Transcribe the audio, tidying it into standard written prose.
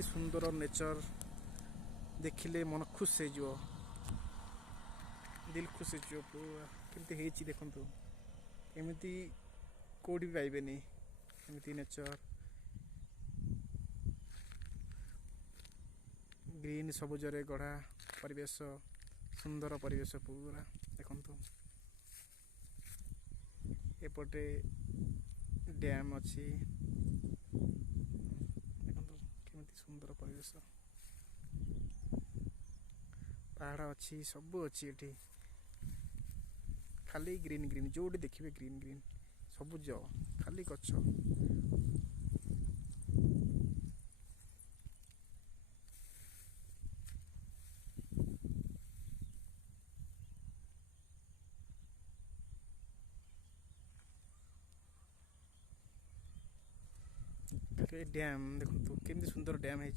एमती सुंदर नेचर देखिले मन खुश हो दिल खुश हो पूरा केमती देखु एमती कौटी भी पाइबेनी एमती नेचर ग्रीन सबुजरे गढ़ा परिवेश सुंदर परिवेश पूरा देखु एपटे डैम अच्छी देखु केमती सुंदर परिवेश पहाड़ अच्छी सब अच्छी एठी खाली ग्रीन ग्रीन जो देखिए ग्रीन ग्रीन सबुज खाली गछ डैम देखु केमती सुंदर डैम है।